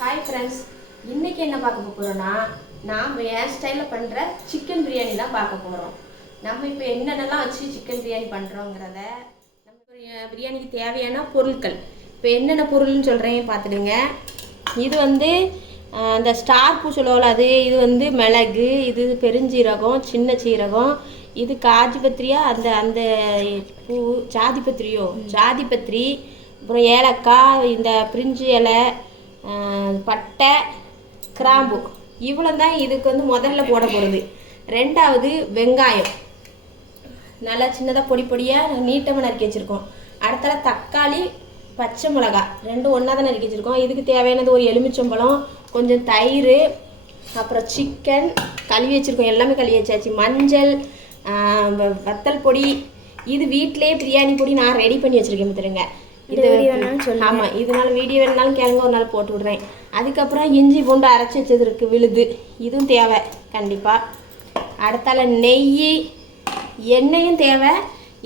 Hi friends, இன்றைக்கி என்ன பார்க்க போகிறோன்னா நாம் என் ஸ்டைலில் பண்ணுற சிக்கன் பிரியாணி தான் பார்க்க போகிறோம். நம்ம இப்போ என்னென்னலாம் வச்சு சிக்கன் பிரியாணி பண்ணுறோங்கிறத நம்ம பிரியாணிக்கு தேவையான பொருட்கள் இப்போ என்னென்ன பொருள்னு சொல்கிறேன் பார்த்துடுங்க. இது வந்து அந்த ஸ்டார் பூ சொல்லுவோம்ல, இது வந்து மிளகு, இது பெருஞ்சீரகம், சின்ன சீரகம், இது காஜிபத்திரியா அந்த அந்த பூ ஜாதிபத்திரி, அப்புறம் ஏலக்காய், இந்த பிரிஞ்சி இலை, பட்டை, கிராம்பு, இவ்வளோ தான் இதுக்கு வந்து முதல்ல போட போகிறது. ரெண்டாவது வெங்காயம் நல்லா சின்னதாக பொடி பொடியாக நீட்டமாக நறுக்கி வச்சுருக்கோம். அடுத்தால தக்காளி, பச்சை மிளகா ரெண்டும் ஒன்றா தான் நறுக்கி வச்சுருக்கோம். இதுக்கு தேவையானது ஒரு எலுமிச்சம்பழம், கொஞ்சம் தயிர், அப்புறம் சிக்கன் கழுவி வச்சுருக்கோம், எல்லாமே கழுவி வச்சாச்சு. மஞ்சள், வத்தல் பொடி, இது வீட்டிலே பிரியாணி பொடி நான் ரெடி பண்ணி வச்சுருக்கேன் பார்த்துருங்க. இது ஆமாம், இதனால வீடியோ வேணுனாலும் கேளுங்க, ஒரு நாள் போட்டு விட்றேன். அதுக்கப்புறம் இஞ்சி பூண்டு அரைச்சி வச்சது இருக்குது விழுது, இதுவும் தேவை கண்டிப்பாக. அடுத்தால நெய், எண்ணெயும் தேவை.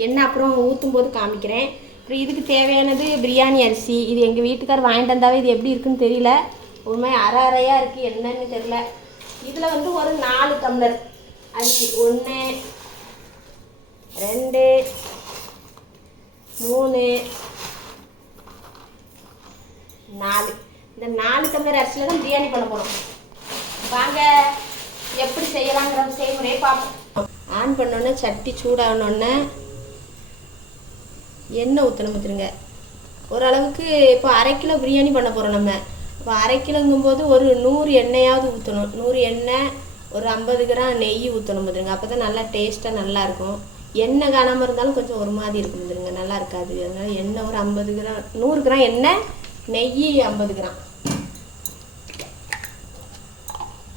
எண்ணெய் அப்புறம் ஊற்றும் போது காமிக்கிறேன். அப்புறம் இதுக்கு தேவையானது பிரியாணி அரிசி. இது எங்கள் வீட்டுக்கார் வாங்கிட்டு வந்தாவே இது எப்படி இருக்குன்னு தெரியல, உண்மை அரையாக இருக்குது, என்னன்னு தெரியல. இதில் வந்து ஒரு 4 டம்ளர் அரிசி. 1 2 3 4, இந்த 4 டம்ளர் அரிசியில் தான் பிரியாணி பண்ண போகிறோம். வாங்க எப்படி செய்யலாங்கிற செய்முறையை பார்ப்போம். ஆன் பண்ணோன்னே சட்டி சூடாகணுன்னே எண்ணெய் ஊற்றணும் பார்த்துருங்க. ஓரளவுக்கு இப்போ 1/2 கிலோ பிரியாணி பண்ண போகிறோம் நம்ம. இப்போ 1/2 கிலோங்கும்போது ஒரு 100 எண்ணெயாவது ஊற்றணும். 100 எண்ணெய், ஒரு 50 கிராம் நெய் ஊற்றணும் பார்த்துருங்க. அப்போ தான் நல்லா டேஸ்ட்டாக நல்லாயிருக்கும். எண்ணெய் காணாமல் இருந்தாலும் கொஞ்சம் ஒரு மாதிரி இருக்கும் பார்த்துருங்க, நல்லா இருக்காது. அதனால் எண்ணெய் ஒரு 50 கிராம், 100 கிராம் எண்ணெய், நெய் 50 கிராம்.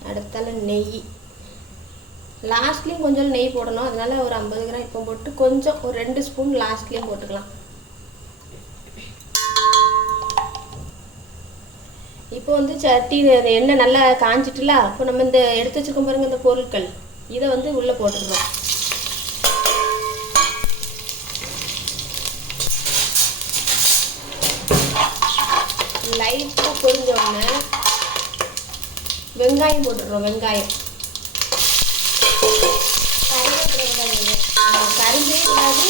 அடுத்தால நெய் லாஸ்ட்லேயும் கொஞ்சம் நெய் போடணும், அதனால ஒரு 50 கிராம் இப்போ போட்டு கொஞ்சம் ஒரு 2 ஸ்பூன் லாஸ்ட்லேயும் போட்டுக்கலாம். இப்போ வந்து சட்டி எண்ணெய் நல்லா காஞ்சிட்டுல, அப்போ நம்ம இந்த எடுத்து வச்சுருக்கோம் பாருங்க இந்த பொருட்கள், இதை வந்து உள்ளே போட்டுக்கிறோம். லைட்டாக பொரிஞ்ச உடனே வெங்காயம் போட்டுடுறோம். வெங்காயம் கரும்பே கூடாது,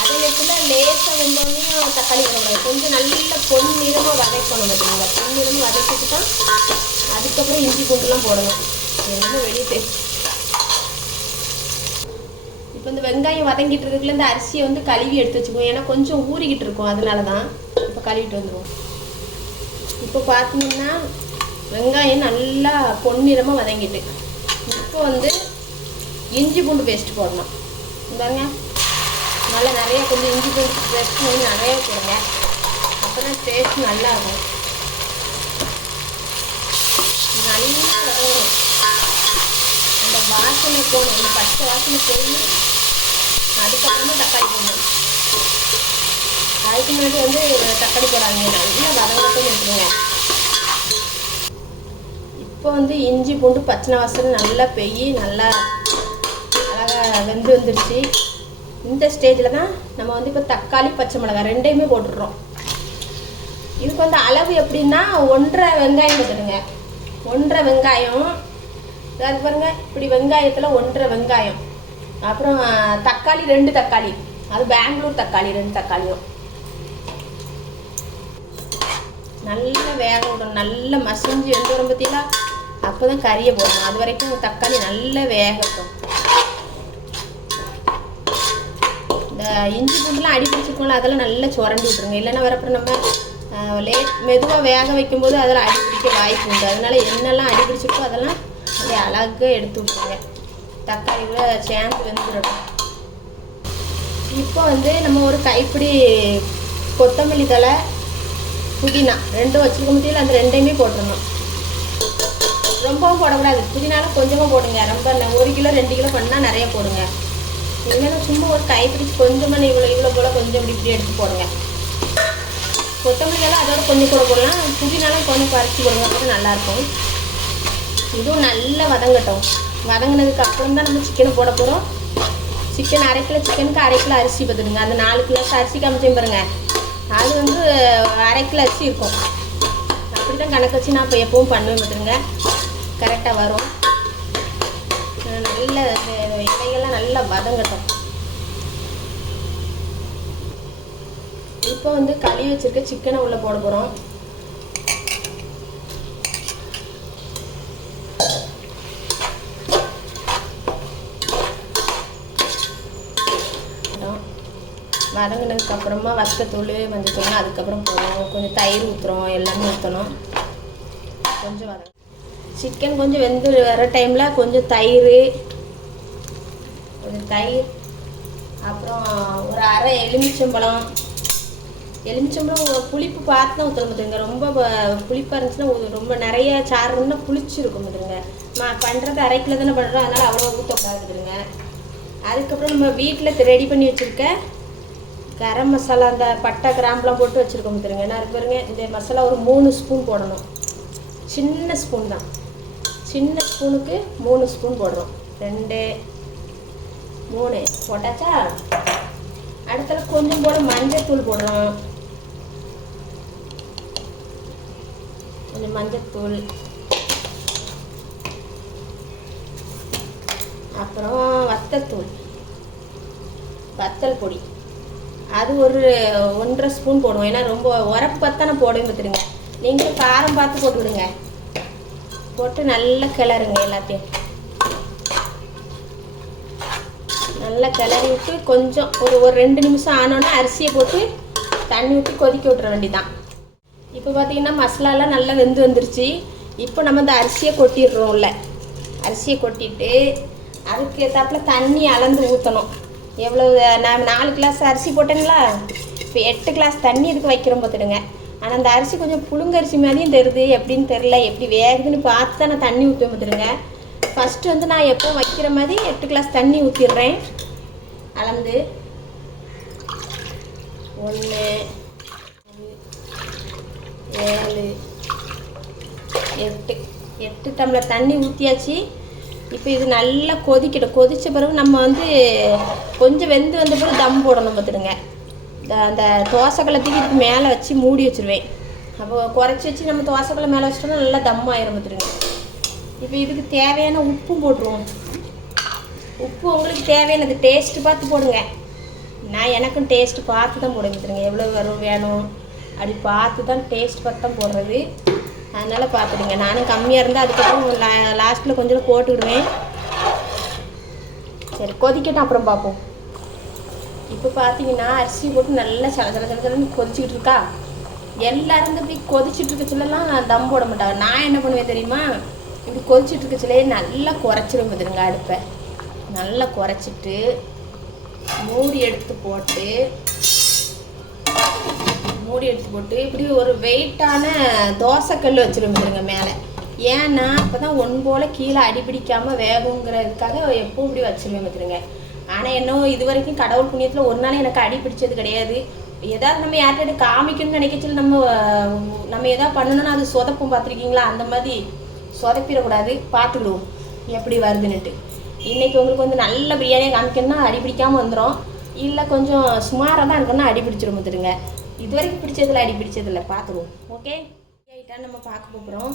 அதை வச்சுல லேசாக வெந்தோடனையும் தக்காளி போடக்கூடாது. கொஞ்சம் நல்ல பொன்னிறமாக வதக்கணும் பார்த்தீங்களா, பொன்னிறமாக வதக்கிட்டு தான் அதுக்கப்புறம் இஞ்சி பூண்டுலாம் போடணும். என்னமோ வெளியே பேசு. இப்போ இந்த வெங்காயம் வதங்கிட்டு இருக்குள்ள இந்த அரிசியை வந்து கழுவி எடுத்து வச்சுக்குவோம், ஏன்னா கொஞ்சம் ஊறிக்கிட்டு இருக்கும், அதனால தான் இப்போ கழுவிட்டு வந்துடுவோம். இப்போ பார்த்தீங்கன்னா வெங்காயம் நல்லா பொன்னிறமாக வதங்கிட்டு, இப்போ வந்து இஞ்சி பூண்டு பேஸ்ட் போடணும். பாருங்க, நல்லா நிறைய கொஞ்சம் இஞ்சி பூண்டு பேஸ்ட் நிறைய போடுங்க, அப்போ தான் டேஸ்ட் நல்லா இருக்கும். நல்லா வதங்கணும், அந்த வாசனை போகணும், அந்த பச்சை வாசனை போய் அதுக்கப்புறமா தக்காளி போடணும். அதுக்கு முன்னாடி வந்து தக்காளி போடாதீங்க, நல்லா வதங்கட்டும் எடுத்துருங்க. இப்போ வந்து இஞ்சி பூண்டு பச்சை வாசனை நல்லா பெய்யி நல்லா அழகாக வெந்து வந்துடுச்சு. இந்த ஸ்டேஜில் தான் நம்ம வந்து இப்போ தக்காளி, பச்சை மிளகாய் ரெண்டையுமே போட்டுடுறோம். இதுக்கு வந்து அளவு எப்படின்னா 1.5 வெங்காயம் போட்டுடுங்க. 1.5 வெங்காயம், அது பாருங்க, இப்படி வெங்காயத்தில் 1.5 வெங்காயம். அப்புறம் தக்காளி 2 தக்காளி, அது பெங்களூர் தக்காளி 2 தக்காளியும் நல்லா வேக விடணும். நல்லா மசிஞ்சு வெந்து வரும் பார்த்தீங்களா, அப்போ தான் கறியை போடணும். அது வரைக்கும் தக்காளி நல்லா வேகட்டும். இந்த இஞ்சி பூண்டுலாம் அடி பிடிச்சிருக்கோம்ல, அதெல்லாம் நல்லா சுரண்டி விட்டுருங்க, இல்லைன்னா வரப்போ நம்ம மெதுவாக வேக வைக்கும்போது அதெல்லாம் அடி பிடிக்க வாய்ப்பு உண்டு. அதனால என்னெல்லாம் அடி பிடிச்சிருக்கோ அதெல்லாம் அப்படியே அழகாக எடுத்து விட்டுருங்க. தக்காளி கூட சேர்ந்து வெந்துடணும். இப்போ வந்து நம்ம ஒரு கைப்பிடி கொத்தமல்லி தழை, புதினா ரெண்டும் வச்சுருக்க முடியல, அந்த ரெண்டையுமே போட்டுடணும். ரொம்பவும் போடக்கூடாது, புதினாலும் கொஞ்சமாக போடுங்க. ரொம்ப 1 கிலோ 2 கிலோ பண்ணால் நிறைய போடுங்க. இல்லைன்னா சும்மா ஒரு கைப்பிடி கொஞ்சமாக இவ்வளோ போல் கொஞ்சம் இப்படி எடுத்து போடுங்க. கொத்தமல்லியெல்லாம் அதோட கொஞ்சம் கூட போடலாம், புதினாலும் கொஞ்சம் பறித்து போடுங்க, அப்போ நல்லாயிருக்கும். இதுவும் நல்லா வதங்கட்டும். வதங்கினதுக்கு அப்புறம் தான் நம்ம சிக்கனை போட போகிறோம். சிக்கன் 1/2 கிலோ சிக்கனுக்கு 1/2 கிலோ அரிசி பார்த்துடுங்க. அந்த 4 கிலோ அரிசி காமிச்சேன் பாருங்கள், அது வந்து 1/2 கிலோ அரிசி இருக்கும். அப்படி இப்படி தான் கணக்கு வச்சு நான் இப்போ எப்பவும் பண்ணுவேன் பார்த்துருங்க. கரெக்டாக வரும். நல்ல இலைகள்லாம் நல்லா வதங்கட்டும். இப்போ வந்து கழுவி வச்சிருக்க சிக்கனை உள்ளே போட போகிறோம். வதங்கினதுக்கு அப்புறமா வத்தத்தூள் மஞ்சத்தூள் அதுக்கப்புறம் போடணும். கொஞ்சம் தயிர் ஊற்றுறோம், எல்லாமே ஊற்றணும். கொஞ்சம் வதங்க சிக்கன் கொஞ்சம் வெந்து வர டைமில் கொஞ்சம் தயிர் அப்புறம் ஒரு அரை எலுமிச்சம்பழம் புளிப்பு பார்த்து தான் ஊற்றணும் பார்த்துருங்க. ரொம்ப புளிப்பாக இருந்துச்சுன்னா ரொம்ப நிறைய சாறுன்னா புளிச்சிருக்கும் பார்த்துருங்க. பண்ணுறது அரை கிலோ தானே பண்ணுறோம், அதனால் அவ்வளோ ஊற்றக்கூடாதுங்க. அதுக்கப்புறம் நம்ம வீட்டில் ரெடி பண்ணி வச்சுருக்க கரம் மசாலா, அந்த பட்டை கிராம்பெலாம் போட்டு வச்சுருக்கோம் பார்த்துருங்க. என்ன இருக்கு பாருங்க, இந்த மசாலா ஒரு 3 ஸ்பூன் போடணும். சின்ன ஸ்பூன் தான், சின்ன ஸ்பூனுக்கு 3 ஸ்பூன் போடுறோம். 2 3 போட்டாச்சா. அடுத்தது கொஞ்சம் போல மஞ்சத்தூள் போடுறோம். கொஞ்சம் மஞ்சத்தூள், அப்புறம் வத்தல் பொடி அது ஒரு 1.5 ஸ்பூன் போடுவோம். ஏன்னா ரொம்ப உரப்பு பார்த்தானே போடுவேன் பார்த்துருங்க. நீங்களும் காரம் பார்த்து போட்டு விடுங்க. போட்டு நல்லா கிளறுங்க. எல்லாத்தையும் நல்லா கிளறி விட்டு கொஞ்சம் ஒரு 2 நிமிஷம் ஆனோன்னா அரிசியை போட்டு தண்ணி ஊற்றி கொதிக்க விட்டுற வேண்டிதான். இப்போ பார்த்தீங்கன்னா மசாலாலாம் நல்லா வெந்து வந்துருச்சு. இப்போ நம்ம இந்த அரிசியை கொட்டிடுறோம்ல, அரிசியை கொட்டிட்டு அதுக்கு ஏற்றாப்புல தண்ணி அளந்து ஊற்றணும். எவ்வளோ, நான் 4 கிளாஸ் அரிசி போட்டேங்களா, இப்போ 8 கிளாஸ் தண்ணி இதுக்கு வைக்கிறோம் பார்த்துடுங்க. ஆனால் அந்த அரிசி கொஞ்சம் புழுங்கரிசி மாதிரியும் தெரியுது, எப்படின்னு தெரில. எப்படி வேகுதுன்னு பார்த்து தான் நான் தண்ணி ஊற்றுவேன் பார்த்துடுங்க. ஃபஸ்ட்டு வந்து நான் எப்போ வைக்கிற மாதிரி 8 கிளாஸ் தண்ணி ஊற்றிடுறேன். அளந்து 1 7 8 டம்ளர் தண்ணி ஊற்றியாச்சு. இப்போ இது நல்லா கொதிக்கட்டும். கொதித்த பிறகு நம்ம வந்து கொஞ்சம் வெந்து வந்த பிறகு தம் போடணும் பார்த்துடுங்க. அந்த தோசைக்கலத்துக்கு இதுக்கு மேலே வச்சு மூடி வச்சுருவேன். அப்போ குறைச்சி வச்சு நம்ம தோசைக்கலை மேலே வச்சிட்டோம்னா நல்லா தம் ஆயிரும் பார்த்துடுங்க. இப்போ இதுக்கு தேவையான உப்பும் போட்டுருவோம். உப்பு உங்களுக்கு தேவையானது டேஸ்ட்டு பார்த்து போடுங்க. நான் எனக்கும் டேஸ்ட்டு பார்த்து தான் போடுவேன் பார்த்துடுங்க. எவ்வளோ வரும் வேணும் அப்படி பார்த்து தான் டேஸ்ட் பார்த்து தான் போடுறது. அதனால் பார்த்துடுங்க. நானும் கம்மியாக இருந்தால் அதுக்கப்புறம் லாஸ்ட்டில் கொஞ்சம் போட்டுக்கிடுவேன். சரி கொதிக்கட்டும், அப்புறம் பார்ப்போம். இப்போ பார்த்தீங்கன்னா அரிசி போட்டு நல்லா சலன்னு கொதிச்சுக்கிட்டு இருக்கா. எல்லோரும் இப்படி கொதிச்சுட்டு இருக்கச்சுலாம் தம் போட மாட்டாங்க. நான் என்ன பண்ணுவேன் தெரியுமா, இப்படி கொதிச்சுட்டு இருக்கச்சுலே நல்லா குறைச்சிடும் பார்த்துருங்க. அடுப்பை நல்லா குறைச்சிட்டு மூடி எடுத்து போட்டு இப்படி ஒரு வெயிட்டான தோசைக்கல் வச்சுருந்துருங்க மேலே. ஏன்னா அப்போ தான் ஒன் போல் கீழே அடிப்பிடிக்காமல் வேகுங்கிறதுக்காக எப்பவும் இப்படி வச்சுருவேன் பார்த்துருங்க. ஆனால் இன்னும் இது வரைக்கும் கடவுள் புண்ணியத்தில் ஒரு நாள் எனக்கு அடி பிடிச்சது கிடையாது. ஏதாவது நம்ம யார்கிட்ட காமிக்கணும்னு நினைக்கச்சில் நம்ம எதாவது பண்ணணும்னா அது சொதப்பும் பார்த்துருக்கீங்களா, அந்த மாதிரி சொதப்பிடக்கூடாது. பார்த்துக்கிடுவோம் எப்படி வருதுன்னுட்டு. இன்றைக்கி உங்களுக்கு வந்து நல்ல பிரியாணியை காமிக்கணும்னா அடி பிடிக்காமல் வந்துடும். இல்லை கொஞ்சம் சுமாராக தான் இருக்குன்னா அடி பிடிச்சிடும் பார்த்துருங்க. இது வரைக்கும் பிடிச்சதில்லை, அடி பிடிச்சதில்லை. பார்த்துருவோம். ஓகே ஐட்டாக நம்ம பார்க்க போகிறோம்.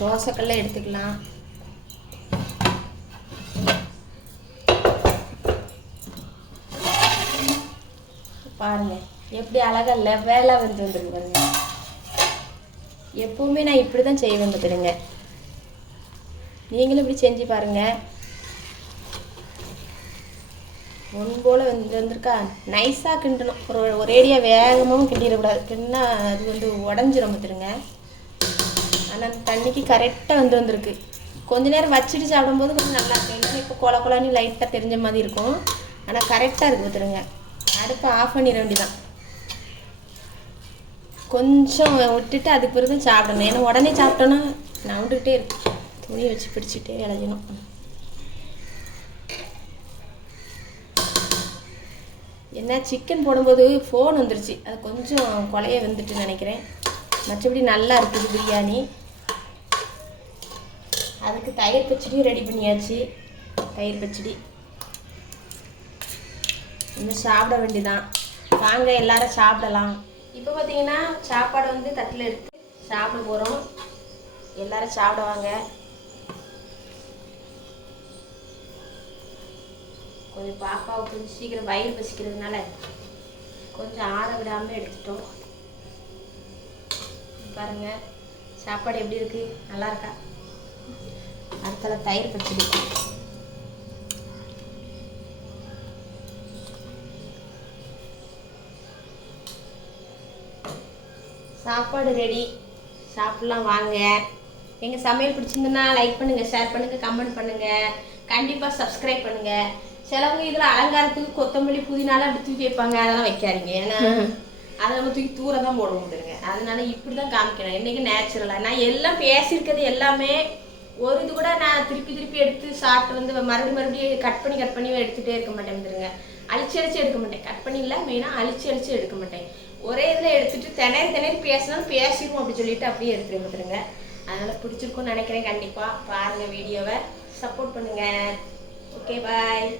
தோசைக்கல்ல எடுத்துக்கலாம். பாருங்க எப்படி அழகா லெவலா வந்துருக்கு பாருங்க. எப்பவுமே நான் இப்படி தான் செய்வேன் பார்த்துடுங்க. நீங்களும் இப்படி செஞ்சு பாருங்க. முன்போல் வந்திருக்கா. நைஸாக கிண்டணும். ஒரேடியாக வேகமாகவும் கிண்டிடக்கூடாது. கிண்டினா அது வந்து உடஞ்சிரும் பார்த்துருங்க. ஆனால் தண்ணிக்கு கரெக்டாக வந்திருக்கு. கொஞ்ச நேரம் வச்சுட்டு சாப்பிடும்போது கொஞ்சம் நல்லா இருக்கும். இல்லைன்னா இப்போ கொலன்னு லைட்டாக தெரிஞ்ச மாதிரி இருக்கும். ஆனால் கரெக்டாக இருக்குது பார்த்துருங்க. அடுப்பை ஆஃப் பண்ணிட வேண்டியதான். கொஞ்சம் விட்டுட்டு அதுக்கு பிறகு தான் சாப்பிடணும். ஏன்னா உடனே சாப்பிட்டோன்னா நவுண்டுக்கிட்டே இருக்கும். துணியை வச்சு பிடிச்சிட்டே விளையணும். என்ன சிக்கன் போடும்போது ஃபோன் வந்துருச்சு, அது கொஞ்சம் கொலைய வந்துட்டு நினைக்கிறேன். மற்றபடி நல்லா இருக்குது பிரியாணி. அதுக்கு தயிர் பச்சடியும் ரெடி பண்ணியாச்சு. தயிர் பச்சடி இன்னும் சாப்பிட வேண்டியதான். வாங்க எல்லாரும் சாப்பிடலாம். இப்போ பார்த்தீங்கன்னா சாப்பாடு வந்து தட்டில் எடுத்து சாப்பிட போகிறோம். எல்லாரும் சாப்பிடுவாங்க. கொஞ்சம் பாப்பாவுக்கு கொஞ்சம் சீக்கிரம் வயிறு பசிக்கிறதுனால கொஞ்சம் ஆற விடாமல் எடுத்துட்டோம். பாருங்க சாப்பாடு எப்படி இருக்கு, நல்லா இருக்கா? அடுத்தல தயிர் பச்சடி. சாப்பாடு ரெடி, சாப்பிடலாம் வாங்க. எங்கள் சமையல் பிடிச்சிருந்துன்னா லைக் பண்ணுங்கள், ஷேர் பண்ணுங்கள், கமெண்ட் பண்ணுங்கள், கண்டிப்பாக சப்ஸ்கிரைப் பண்ணுங்கள். சிலவங்க இதில் அலங்காரத்துக்கு கொத்தமல்லி புதினாலாம் அப்படி தூக்கி வைப்பாங்க, அதெல்லாம் வைக்காதீங்க. ஏன்னா அதை நம்ம தூக்கி தூர தான் போட முடியுங்க. அதனால இப்படி தான் காமிக்கணும். என்றைக்கு நேச்சுரலாக நான் எல்லாம் பேசியிருக்கிறது எல்லாமே ஒரு இது கூட நான் திருப்பி திருப்பி எடுத்து சாப்பிட்டு வந்து மறுபடியும் கட் பண்ணி எடுத்துகிட்டே இருக்க மாட்டேன். வந்துருங்க அழிச்சு எடுக்க மாட்டேன். கட் பண்ணி இல்லை, மெயினாக அழிச்சு எடுக்க மாட்டேன். ஒரே இதில் எடுத்துட்டு திணறி பேசினாலும் பேசிடுவோம் அப்படி சொல்லிட்டு அப்படியே எடுத்துட்டு வந்துருங்க. அதனால் பிடிச்சிருக்கும்னு நினைக்கிறேன். கண்டிப்பாக பாருங்கள், வீடியோவை சப்போர்ட் பண்ணுங்கள். ஓகே, பாய்.